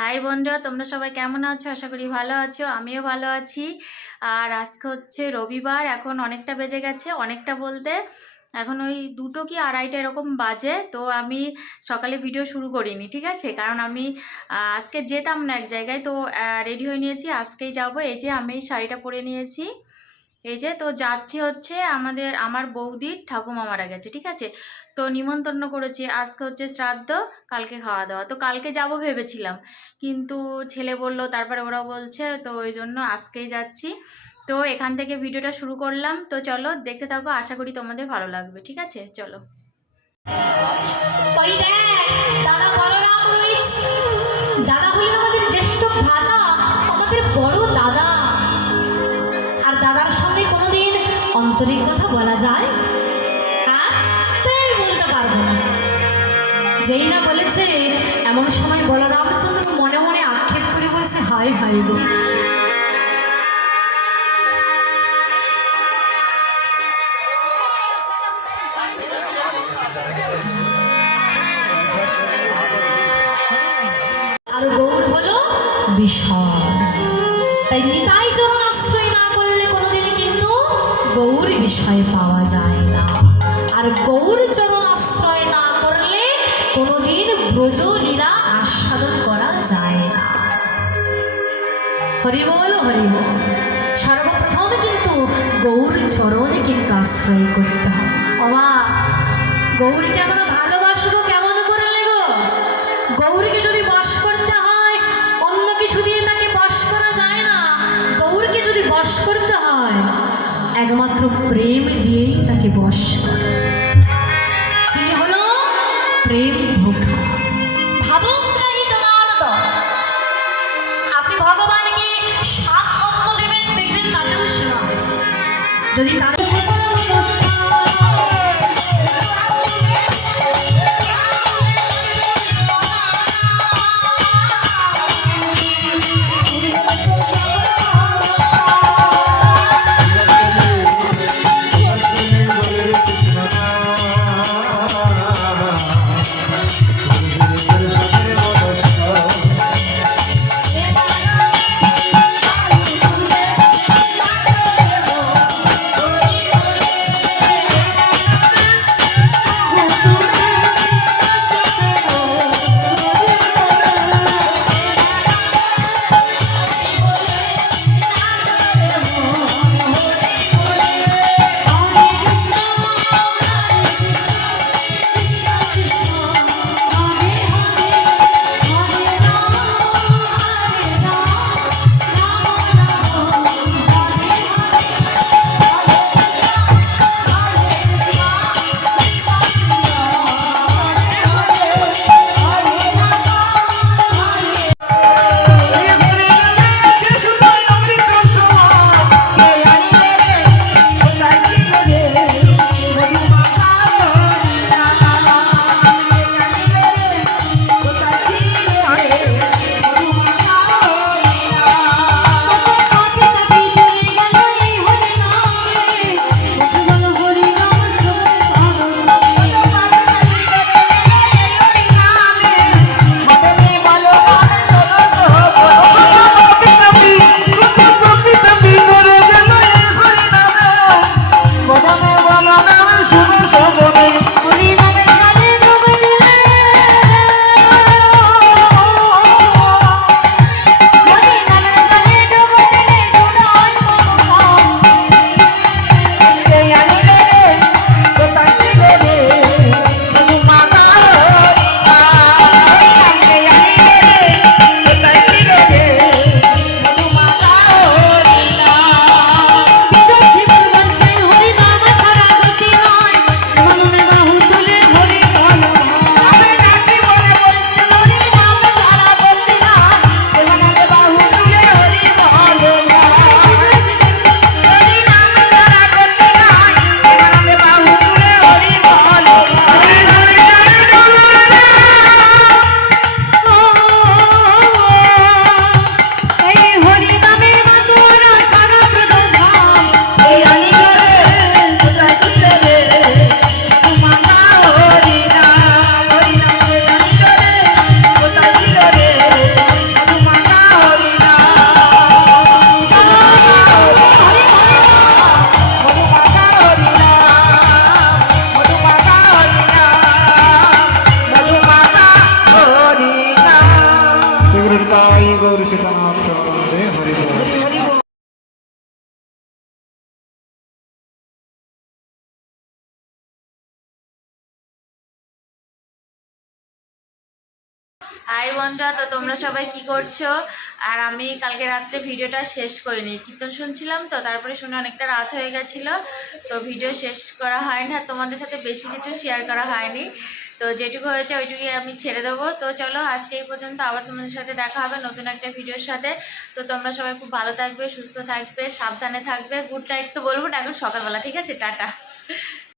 High বন্ধুরা, তোমরা সবাই কেমন আছো? আশা করি ভালো আছো। আমিও ভালো আছি। আর আজকে হচ্ছে রবিবার। এখন অনেকটা বেজে গেছে, অনেকটা বলতে এখন ওই 2টো কি 2:30 এরকম বাজে। তো আমি সকালে ভিডিও শুরু করিনি, ঠিক আছে? কারণ আমি আজকে যেতাম না এক জায়গায়, তো রেডি হয়ে নিয়েছি, আজকেই যাব। এই যে আমি এই শাড়িটা পরে নিয়েছি, এই যে তো যাচ্ছি হচ্ছে আমার বৌদির ঠাকুমা মারা গেছে, ঠিক আছে? তো নিমন্ত্রণ করেছে, আজকে হচ্ছে শ্রাদ্ধ, কালকে খাওয়া দাওয়া। তো কালকে যাব ভেবেছিলাম, কিন্তু ছেলে বললো, তারপরে ওরা বলছে, তো ওই জন্য আজকেই যাচ্ছি। তো এখান থেকে ভিডিওটা শুরু করলাম। তো চলো দেখতে থাকো, আশা করি তোমাদের ভালো লাগবে, ঠিক আছে? চলো। ওই দেখ, দাদা বলরাম রয়েছে। দাদা হলেন আমাদের জ্যেষ্ঠ ভ্রাতা, আমাদের বড় দাদা। আর দাদার সঙ্গে কোনোদিন অন্তরের কথা বলা যায়? হ্যাঁ, তাই আমি বলতে পারবো না। যেই না বলেছে, এমন সময় বলরামচন্দ্র মনে মনে আক্ষেপ করে বলছে, হায় হায় গো। আর গৌর হলো বিষয়। তাই নিতাই চরণ আশ্রয় না করলে কোনোদিন কিন্তু গৌর বিষয় পাওয়া যায় না। আর গৌর চরণ আশ্রয় না করলে কোনোদিন ব্রজ লীলা আস্বাদন করা যায় না। হরি বল হরি বল। সর্বপ্রথম কিন্তু গৌর চরণে কিন্তু আশ্রয় করতে হবে। বাবা, গৌরীকে আমরা ভালোবাসবো কেমন করে লেগো? গৌরীকে যদি বশ করতে হয়, অন্য কিছু দিয়ে তাকে বশ করা যায় না। গৌরীকে যদি বশ করতে হয়, একমাত্র প্রেম দিয়েই তাকে বশ করে। তিনি হলো প্রেম ভোক্তা, ভাবগ্রাহী জনার্দন। আপনি ভগবানকে সাত অন্ন দেবেন, দেখবেন তাতেও সেবা। যদি তার হাই বন্ধুরা, তো তোমরা সবাই কি করছো? আর আমি কালকে রাত্রে ভিডিওটা শেষ করিনি, কীর্তন শুনছিলাম তো, তারপরে শুনে অনেকটা রাত হয়ে গেছিলো, তো ভিডিও শেষ করা হয়নি আর তোমাদের সাথে বেশি কিছু শেয়ার করা হয়নি। তো যেটুকু হয়েছে ওইটুকুই আমি ছেড়ে দেবো। তো চলো আজকে এই পর্যন্ত, আবার তোমাদের সাথে দেখা হবে নতুন একটা ভিডিওর সাথে। তো তোমরা সবাই খুব ভালো থাকবে, সুস্থ থাকবে, সাবধানে থাকবে। গুড নাইট তো বলবো না, এখন সকালবেলা, ঠিক আছে? টাটা।